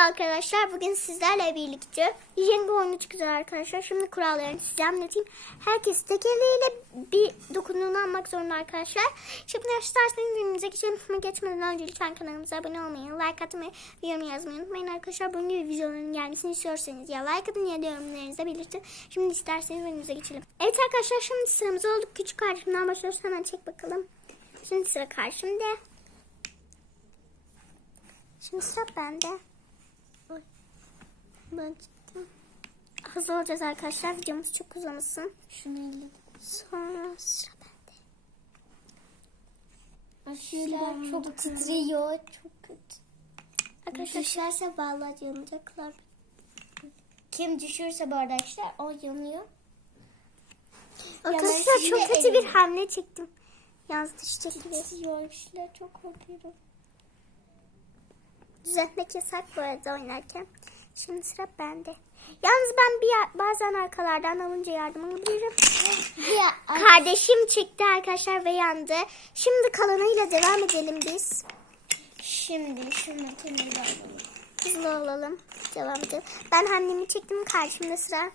arkadaşlar. Bugün sizlerle birlikte Jenga oyunu çıkacağız arkadaşlar. Şimdi kurallarını size anlatayım. Herkes tek eliyle bir dokunduğunu almak zorunda arkadaşlar. Şimdi isterseniz videomuza geçelim. Geçmeden önce lütfen kanalımıza abone olmayı, like atmayı, yorum yazmayı unutmayın arkadaşlar. Bunun gibi videoların gelmesini istiyorsanız ya like atın ya da yorumlarınızı belirtin. Şimdi isterseniz videomuza geçelim. Evet arkadaşlar şimdi sıramız olduk. Küçük karşımdan başlıyoruz. Hemen çek bakalım. Şimdi sıra karşımda. Şimdi sıra bende. Çıktım. Hızlı olacağız arkadaşlar. Videomuz çok uzamasın. Şunu elledim. Sonra sıra bende. Aşırı çok titriyor. Çok kötü. Arkadaşlar Düşerse vallahi yanacaklar. Kim düşürse arkadaşlar o yanıyor. arkadaşlar şimdi çok kötü bir hamle çektim. Yalnız düşecek gibi. Titriyor arkadaşlar çok korkuyorum. Düzeltmek yasak bu arada oynarken. Şimdi sıra bende. Yalnız ben bir bazen arkalardan alınca yardım alabilirim. Ya Kardeşim çekti arkadaşlar ve yandı. Şimdi kalanıyla devam edelim biz. şimdi şu makineyi de alalım. Hızlı olalım. Devam edelim. Ben annemi çektim. Karşımda sıra.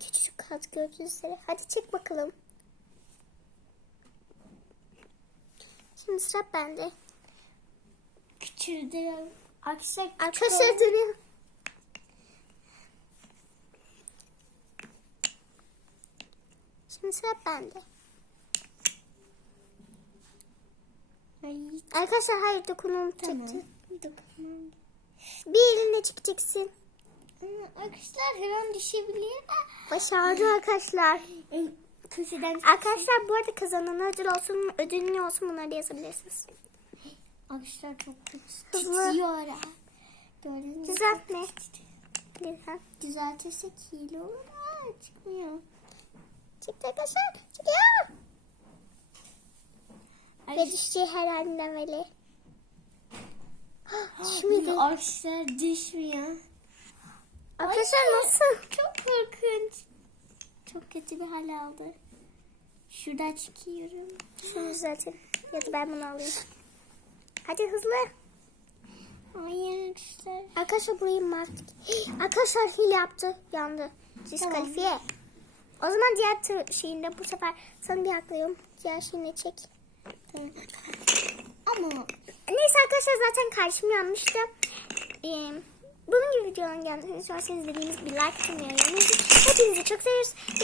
Küçücük gördüğünüz üzere. Hadi çek bakalım. Şimdi sıra bende. Küçüldü. Arkadaşlar Arkadaşlar dönüyor. Şimdi sıra bende. Ay, Arkadaşlar hayır dokunum tamam. Dokunmam. Bir elinle. Ama Arkadaşlar her an düşebilir. Başardı arkadaşlar. Köşeden Arkadaşlar bu arada kazanan ödül olsun, ödül ne olsun bunları da yazabilirsiniz. Arkadaşlar çok. Titriyor ara. Gördünüz? Düzeltme. Düzeltirsek hile olur. Aa, çıkmıyor. Çıktı arkadaşlar. Çıkıyor. Ve düştüğü her halinden böyle. Düşmedi. Arkadaşlar düşmüyor. Arkadaşlar nasıl? Çok korkunç. Çok kötü bir hal aldı. Şuradan çıkıyorum. Şunu düzeltelim. Ya da ben bunu alayım. Hadi hızlı. Ay arkadaşlar. Arkadaşlar burayı mahvettik. Arkadaşlar hile yaptı. Yandı. Diskalifiye. O zaman diğer şeyinde bu sefer sana bir haklıyorum. Diğer şeyini çek. Ama Neyse arkadaşlar zaten karşım yanmıştı. Ee, bunun gibi videoların gelmesini isterseniz dediğimiz bir like atmayı unutmayın. Hepinizi çok. Bir